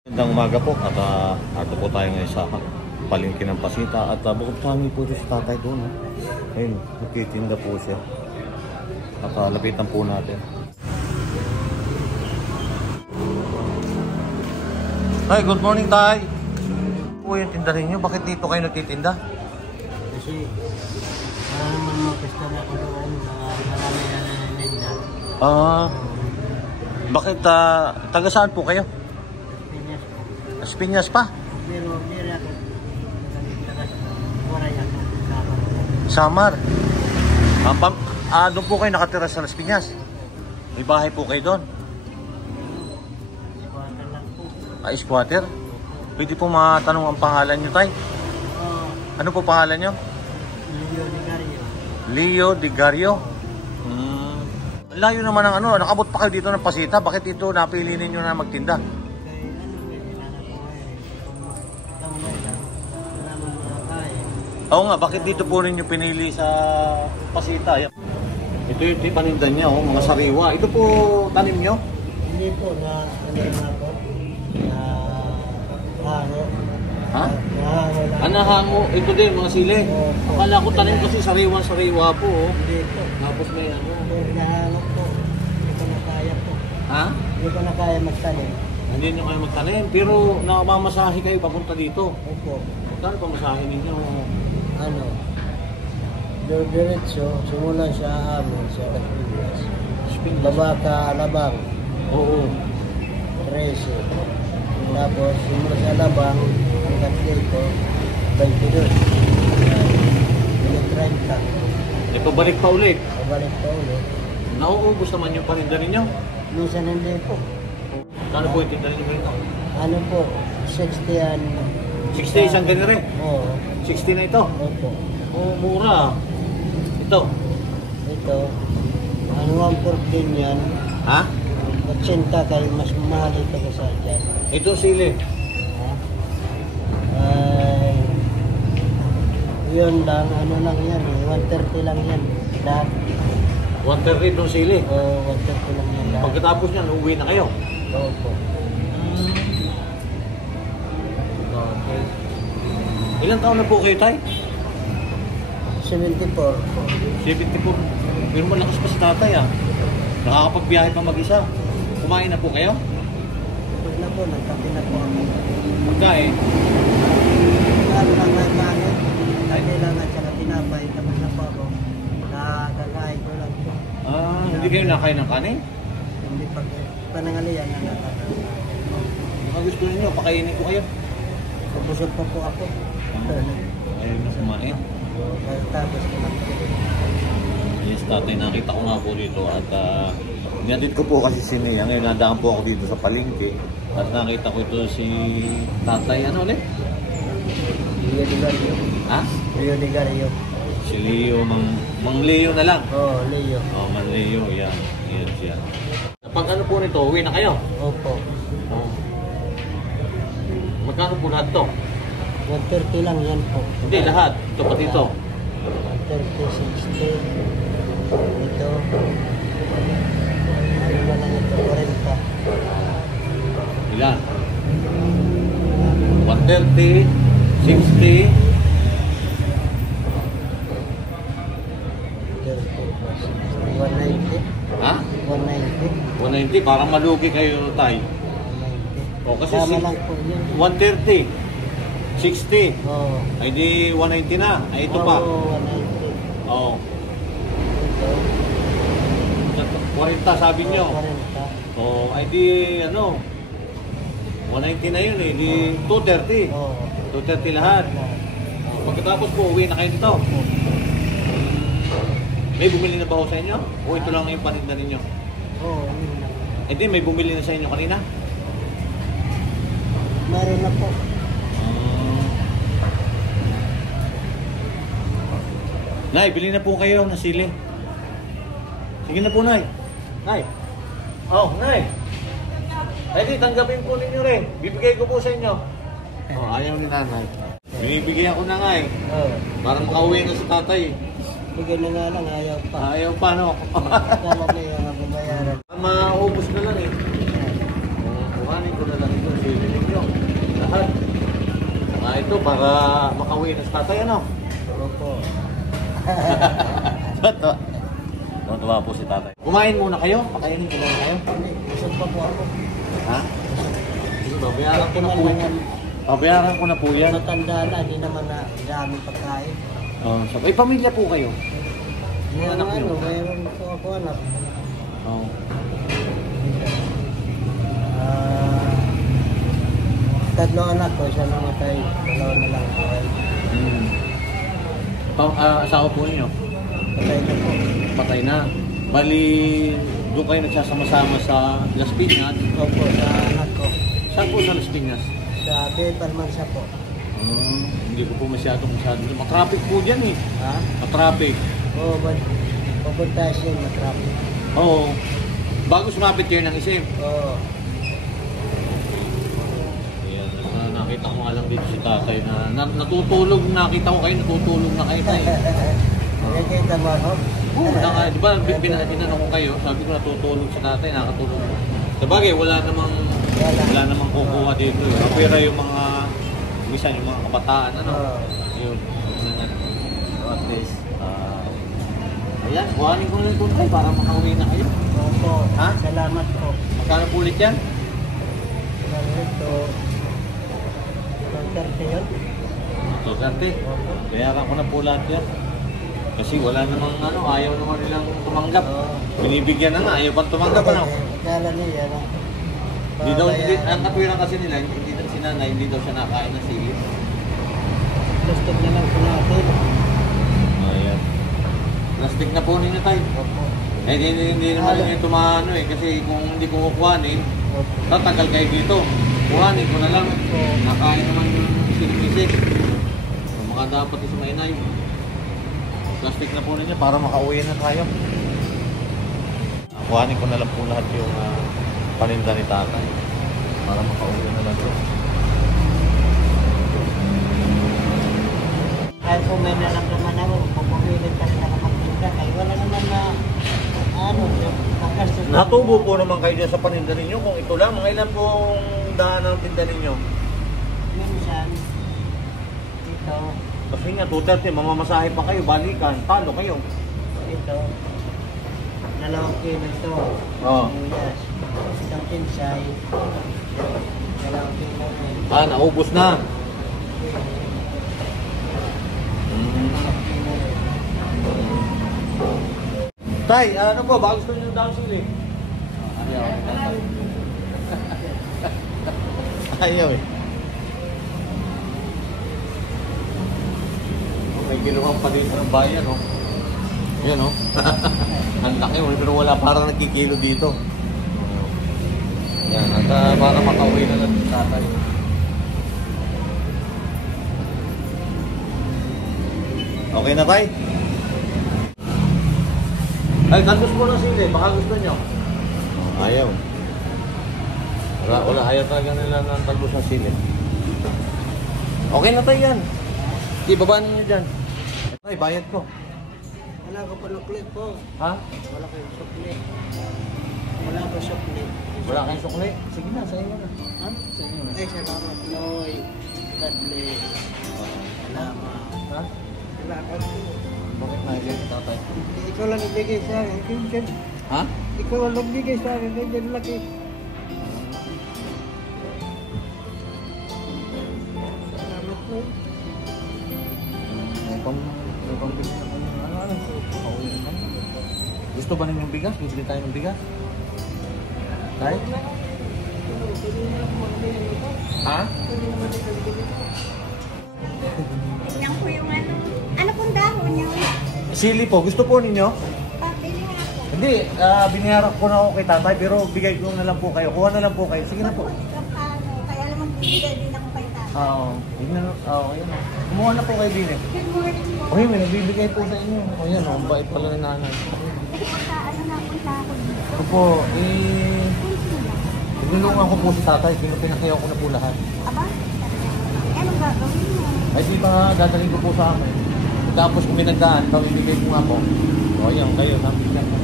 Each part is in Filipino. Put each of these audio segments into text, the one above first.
Magandang umaga po at ato po tayo ngayon sa palengke ng Pasita at bukod kami po ito si tatay doon. Ayun, nagtitinda po siya at lapitan po natin. Hi, good morning tay. Po yung tinda ninyo, bakit dito kayo nagtitinda? Kasi mga customer ko doon, marami na naninda. Bakit taga saan po kayo? Pinyas po. Las Piñas pa? Pero meron ako, waray ako, Samar. Doon po kayo nakatira sa Las Piñas? May bahay po kayo doon? squatter lang po. Squatter? Pwede po matanong ang pangalan nyo tay? Ano po pangalan nyo? Leo Ligario. Leo Ligario? Layo naman ang nakabot pa kayo dito ng Pasita. Bakit dito napili ninyo na magtinda? Kaya inanap ko tambay lang, wala man mga kaya. Oo nga, bakit dito po ninyo pinili sa Pasita? Ito yung paninda niya, mga sariwa. Ito po tanim nyo? Hindi po na ako, hango. Ha? Nahango lang. Anahango, ito din mga sili. Opo. Akala ko tanim kasi sariwa-sariwa po. Hindi po. Tapos may Nahango po. Hindi ko na kaya po. Ha? Hindi ko na kaya magtanim. Hindi nyo kayo magtanim, pero nakamamasahe kayo papunta dito. Opo. Magkano pa masahe ninyo? Ano? Diretso, simula sa amin, sa Las Piñas. Babaka, Alabang, Oo. 13. Tapos, simula sa Alabang, hanggang dito, 22. Yung 30. Ipabalik pa ulit. Pabalik pa ulit. Nauubos naman yung paninda ninyo. Minsan hindi po. Kano po yung tinda ninyo ganito? Ano po, 60 yan. 60 isang ganire. Oo. 60 na ito. Opo. Oo, mura. Ito. Ito, ano 114 yan. Ha? 80 kayo, mas mahal ito kasi dyan. Ito sili. Ay, yun lang, ano lang yan, 130 lang yan. Lahat. 130 itong sili. Oo, 130 lang yan lahat. Pagkatapos niyan, uuwi na kayo. Opo. Okay. Ilang taon na po kayo, tay? 74. 74. Pero malakas pa si tatay, Nakakapagbiyahe pa mag-isa. Kumain na po kayo? Tapos na po, nagkape na po ako. Pagkain? Ano lang na kanin, kanin lang at saka tinapay, tapos na po ako. Nakakain ko lang po. Hindi kayo nakain ng kanin? Hindi pa, panangalian na nakakain. Baka gusto ninyo, pakainin ko kayo. Pabusog pa po ako. Ayaw na kumain. Tapos ko lang po. Yes, tatay, nakita ko nga po dito at nandito ko po kasi si Nia. Ngayon nadaan po ako dito sa palengke at nakita ko ito si tatay. Ano ulit? Leo Ligario. Ha? Leo Ligario. Si Leo, Mang Leo na lang. Oo, Leo. Mang Leo, yan. Yan siya. Pag ano po nito, uwi na kayo? Opo. Magkano po lahat to? 130 lang yan po. Hindi, lahat. Ito pati ito. 130, 60. Ito. Ano ba lang ito? 40. Ilan? 130, 60. 190. Ha? 190. 190, parang malugi kayo, tay. 190. O, kasi Tama lang po yun. 130, 60, Oo. ay di 190 na. Ay ito pa. Oo, 190. Oo. Ito. 40 sabi nyo. 40. Oo, ay di ano. 190 na yun eh. Di 230. Oo. 230 lahat. Pagkatapos po, uwi na kayo dito. May bumili na ba ho sa inyo? O ito lang yung paninda ninyo? Oo, yun lang. Eh di, may bumili na sa inyo kanina? Meron na po. Nay, bili na po kayo ng sili. Sige na po, Nay. Nay. Oh, Nay. Ay di, tanggapin po ninyo rin. Bibigay ko po sa inyo. Oh, ayaw ni nanay. Binibigyan ko na nga eh. Oo. Parang makauwi na si tatay. Bigyan na nga lang, ayaw pa. Ayaw pa, no? Kala niya yung babayaran. Maubos na lang eh. Kuhanin ko na lang ito. Sili ninyo. dito para makauwi na sa tatay, ano? Opo. Tuwa po si tatay. Kumain muna kayo? Pakainin ko lang kayo? Busog pa po ako. Ha? Sige, babayaran ko na po yan. Babayaran ko na po yan. Matanda na, hindi naman na daming pagkain. Oh, so, may pamilya po kayo? Mayroon Anak niyo? mayroon po ako anak. Oo. Tatlo anak ko, siya namatay. Dalawa na lang po. Asawa po ninyo? Patay na po. Patay na. Bali, doon kayo nagsasama-sama sa Las Piñas. Opo, sa anak ko. Saan po sa Las Piñas? Sa Palmansa po. Hindi ko po masyadong. Matraffic po dyan eh. Ha? Matraffic. Oo, pupunta siya matrapik. Oo. Bago sumapit kayo ng isim. Oo. Ayan, nakita ko nga lang dito si tatay na natutulog. Nakita ko kayo, natutulog na kayo tayo. Nakikita mo ako? Oo, di ba binanong ko kayo, sabi ko natutulog si tatay, nakatulog. Sabagay, wala namang kukuha dito eh. Kapira yung mga, minsan yung mga kabataan, ano? Yun. At least. Ayan, kuhanin ko lang ito para makauwi na kayo. Opo. Ha? Salamat po. Magkano po ulit yan? Ito. 30 yun? So, Sarte, bayaran ko na po lahat yan. Kasi wala namang ayaw naman nilang tumanggap. Binibigyan na nga, ayaw pang tumanggap, ano? Kala niya, ano? Ang katwiran kasi nila, hindi si nanay, hindi daw siya nakain ng sili. Plastic na lang po natin. Ayan. Plastic na po ninyo tayo. Opo. Eh, hindi naman ninyo tumano eh, kasi kung hindi ko kukuhanin, Opo. tatagal kayo dito. Kuhanin ko na lang. Nakain naman yung sinimisik. Maka dapat is mainay. Plastic na po ninyo para makauwi na tayo. Kuhanin ko na lang po lahat yung paninda ni tatay para makauwi na lang ito. Kahit po may naramdaman ako, pupumilit pa rin ako magtinda. Kaya wala naman na, nakastos. Natubo po naman kayo dyan sa paninda ninyo. Kung ito lang, mga ilan pong daan ang tinda ninyo? Minsan, ito, Kasi nga, 230, mamamasahe pa kayo, balikan, talo kayo. ito, 2 kilo ito. Oo. Yes. Isang kinsay, 2 kilo. Naubos na. Tay, ano po, bago gusto nyo daw sili? Ayaw eh. May kiluhan pa dito ng bayan, no? Yan, no? Ang laki, pero wala parang nagkikilo dito. Yan, at para makauwi na lang sa tatay. Okay na, tay? Ay, talbos mo ng sili. Baka gusto nyo. Ayaw. Wala, ayaw talaga nila ng talbos ng sili. Okay na tayo yan. Sige, babaan nyo dyan. Ay, bayad ko. Wala ko panuklit po. Ha? Wala kayong sukli. Wala ko sukli. Wala kayong sukli? Sige na, sa inyo na. Ha? Sa inyo na. Ay, salamat, Noy. Dudley. Salamat. Ha? Salamat po. Bakit na yun, tatay? Ikaw lang ibigay sa akin. Ganyan. Ha? Ikaw lang ibigay sa akin. Ganyan laki. Salamat po. May pambili na kami ng ano. Pauwi na kami. Gusto ba ninyong bigas? Bibili tayo ng bigas? Tay? Ha? Yan po yung ano. Ano pong dahon niyo? Sili po. Gusto po ninyo? Pabili nga po. Hindi. Biniharap ko na ako kay tatay pero bigay ko na lang po kayo. Kuha na lang po kayo. Sige na po. Kaya naman bibigay din ako kay tatay. Oo. Ayun o. Kumuha na po kayo din eh. Good morning po. May nagbibigay po sa inyo. O yan o. Ang bait pala ni nanay. Kasi po sa ano na punta ako dito. Ito po. Tinulungan ko po si tatay. Pinakayaw ko na po lahat. Aba? Anong gagawin mo? Ay di ba dadalhin ko po sa amin. Tapos kung may nagdaan, pamibigay ko nga po. O ayun, kayo. Sabi ka po.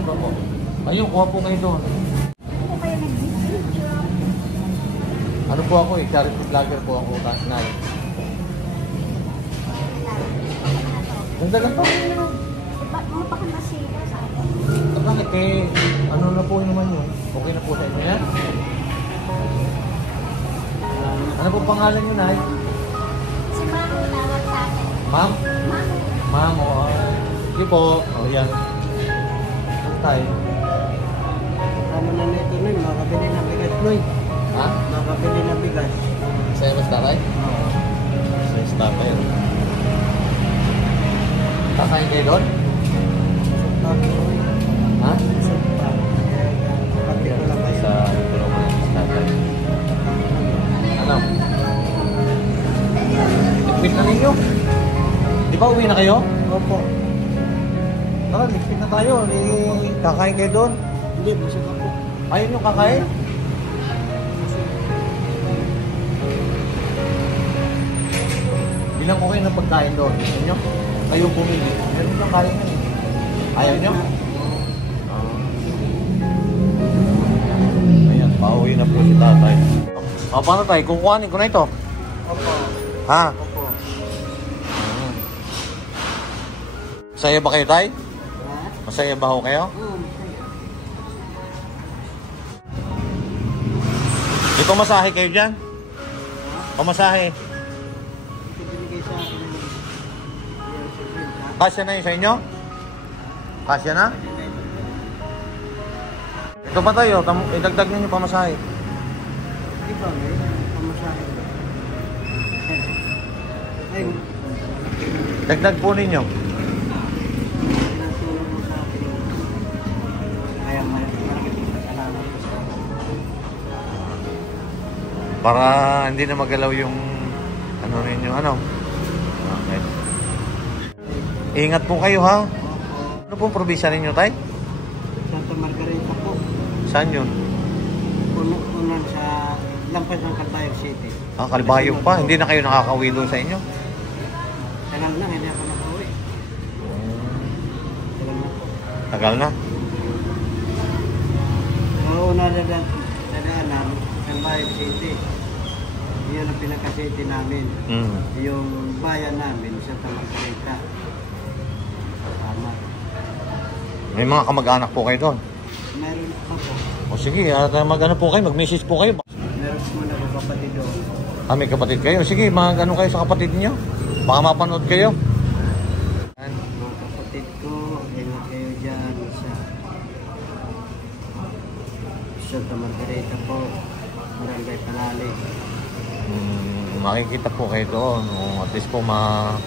Ito po. Ayun, kuha po kayo doon. Ano po kayo nag-video? Ano po ako eh, charity vlogger po ako, Nay. Ganda lang to. Ba't mo pa ka masira sa akin? Bakit eh, ano na po naman yun? Okay na po sa inyo yan? Ano po pangalan nyo, Nay? Si Ma'am tawag sa akin. Ma'am? Ma'am. Ma'am, o. Sige po. O, yan. Ano tayo? Tama na nito nun, makabili ng bigas nun. Ha? Makabili ng bigas. Sa'yo mas tatay? Oo. Sa'yo mas tatay. Kakain kayo doon? Ha? Pati ko lang kayo. Sa tulungan ng tatay. Ano? Ligpit na ninyo. Di ba uwi na kayo? Opo. Tara, ligpit na tayo. Kakain kayo doon. Hindi, busog ako. Ayun yung kakain? Bilang ko kayo ng pagkain doon. Gusto nyo? Kayo bumili. Meron yung kain yan eh. Ayaw nyo? Ayan, pauwi na po si tatay. O, paano tayo? Kukuhanin ko na ito. Opo. Ha? Opo. Masaya ba kayo, tay? Ha? Masaya ba ho kayo? Oo. May pamasahe kayo dyan? Pamasahe. Ito binigay sa akin ng Kasya na yun sa inyo? Kasya na? Ito ba tayo? Idagdag ninyo pamasahe. Di ba, may pamasahe ko. Ay, Dagdag po ninyo. tinatulong mo sa akin. Kaya maraming salamat po sa akin. Para hindi na magalaw yung ano ninyo, ano? Okay. Ingat po kayo ha. Ano pong probinsya ninyo, tay? Santa Margarita po. Saan yun? Unan sa Lampas ng Calbayog City. Ah, Calbayog pa. Hindi na kayo nakakauwi doon sa inyo? Tagal na, hindi ako nakauwi. Tagal na po. Tagal na. Una na dadaanan, Calbayog City. Yun ang pinaka-city namin. Mm. Yung bayan namin sa Margarita. Tama. May mga kamag-anak po kayo doon. Meron pa po. O sige, mag-ano po kayo, mag-message po kayo. Meron po na kapatid doon. Ah, may kapatid kayo. Sige, mag-ano kayo sa kapatid niyo. Baka mapanood kayo. Yan. Mga kapatid ko, ingat kayo dyan sa Santa Margarita po. Barangay Palali. Makikita po kayo doon. O, at least po baka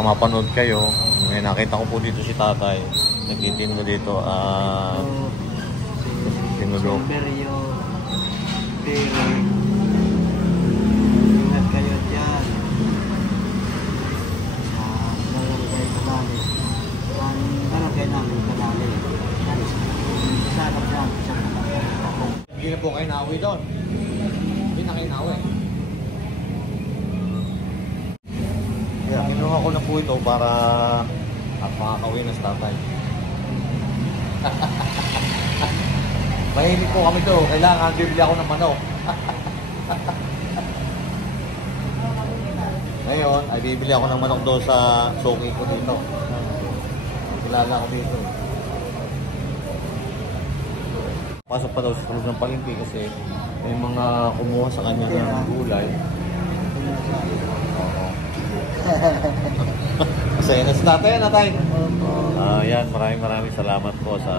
mapanood kayo. May nakita ko po dito si tatay. Nakitin mo dito. So, Tinulog. Silverio, pero ingat kayo dyan. Barangay Palali. Ang barangay namin Palali. Sarap namin sa Margarita po. Hindi na po kayo nauwi doon. Hindi na kayo nauwi. Yeah, kinuha ko na po ito para at makakauwi na sa tatay. Mahilig po kami to. Kailangan bibili ako ng manok. Ngayon, ay bibili ako ng manok doon sa suki ko dito. Kilala ko dito. Pasok pa daw sa loob ng palengke kasi may mga kumuha sa kanya ng gulay. Masaya na si tatay, natay. Yan, maraming salamat po sa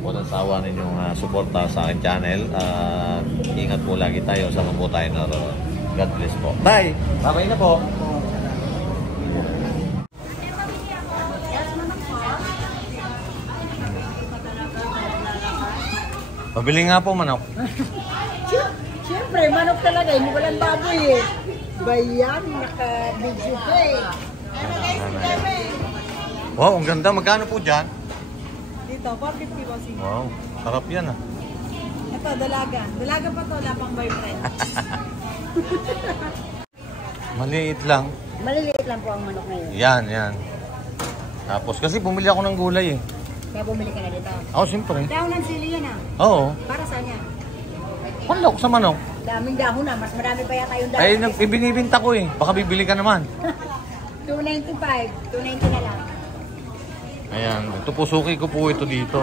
walang sawa ninyong suporta sa aking channel. Ingat po lagi tayo sa po tayo na God bless po. Tay, babay na po. Pabili nga po manok. Siyempre, manok talaga. Hindi ko lang baboy eh. Bayan, naka-video pa eh. Wow, ang ganda. Magkano po dyan? Dito, 450 bossing. Wow, sarap yan ah. Ito, dalaga. Dalaga pa to, wala pang boyfriend. Maliit lang. Maliliit lang po ang manok ngayon. Yan. Tapos kasi bumili ako ng gulay eh. Kaya bumili ka na dito. Ako, siyempre. Dahon ng sili yan ah. Oo. Para saan yan? Panlok sa manok. Daming dahon na. Mas marami pa yata yung dahon. Ay, ibinibinta ko eh. Baka bibili ka naman. 295. 290 na lang. Ayan, ito po, suki ko po ito dito.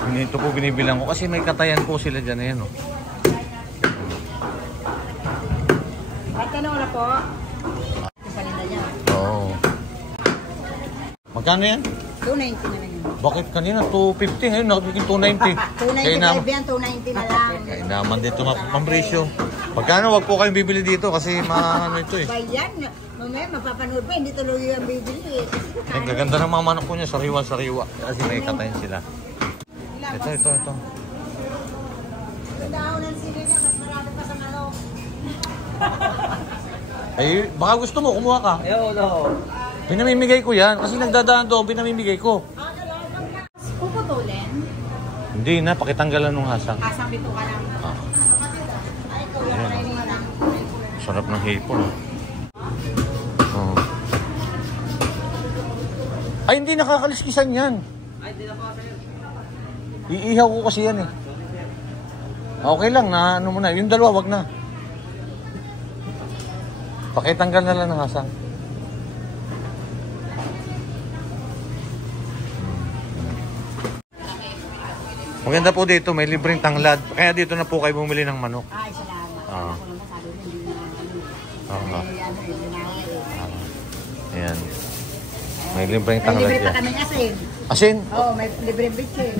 Ito po binibilang ko kasi may katayan po sila dyan. Ayan, oh. At ano na po? Yung palinda niya. Oo. Magkano yan? 290 na lang yun. Bakit kanina 250 ngayon nagiging 290? 295 yan, 290 na lang. Kaya naman dito pampresyo. Pagkano wag po kayong bibili dito kasi ano ito eh. Bayan, mamaya mapapanood pa, hindi tuloy yung bibili eh. Ang gaganda ng mga manok po niya, sariwa-sariwa. Kasi may katayin sila. Ito. Yung dahon ng sili niya, mas marami pa sa manok. Ay, baka gusto mo, kumuha ka. Ayaw, no. Pinamimigay ko yan. Kasi nagdadaan doon, pinamimigay ko. Puputulin. Hindi na, pakitanggalan ng hasang. Asang bito ka lang. Ah, Ay, ikaw yung Ayan. training lang. sarap ng hipon. Oh. Ay, hindi nakakaliskisan yan. Ay, di na po, sir. Iihaw ko kasi yan eh. Okay lang na ano mo na. Yung dalawa, wag na. Pakitanggal na lang ng hasang. Maganda po dito, may libreng tanglad. Kaya dito na po kayo bumili ng manok. Ay, salamat. Ah. Ako naman sabi mo, hindi na Oo nga. ano eh, ginawin eh. Ayan. May libreng May tanglad libre pa yan. kami asin. Asin? Oo, may libre bitchin.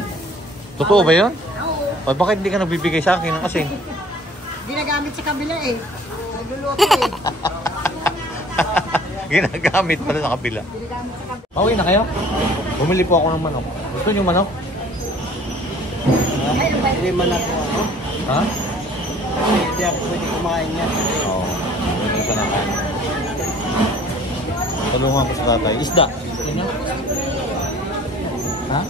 Totoo ba yun? Oo. O bakit hindi ka nagbibigay sa akin ng asin? Ginagamit sa kabila eh. Nagluluto eh. Ginagamit pala sa kabila. Ginagamit sa kabila. Okay na kayo? Bumili po ako ng manok. Gusto niyo manok? Hindi man ako. Ha? Hindi ako pwede kumain yan. Oo. Hindi ko na kain. Tulungan ko sa tatay. Isda. Ha?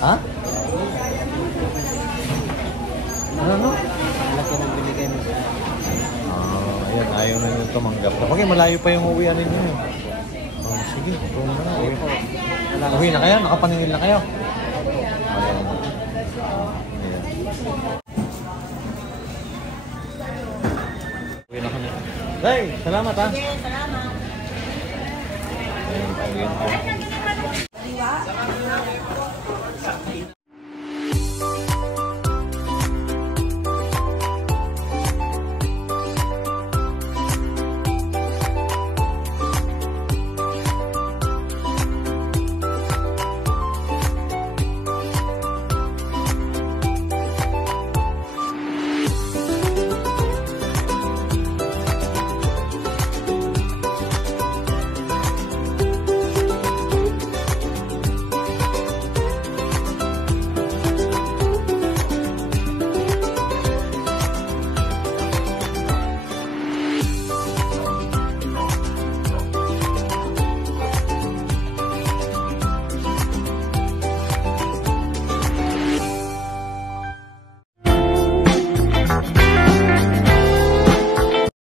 Ha? Ano? Laki ng binigay mo. Ayan, ayaw na nyo tumanggap. Kapag malayo pa yung uwian ninyo eh. Sige, tuloy na na. Uwi na kayo? Nakapaningil na kayo? Ayan. Ayan. Uwi na kami. Day, salamat ha. Sige, salamat. Ayan, uwi na.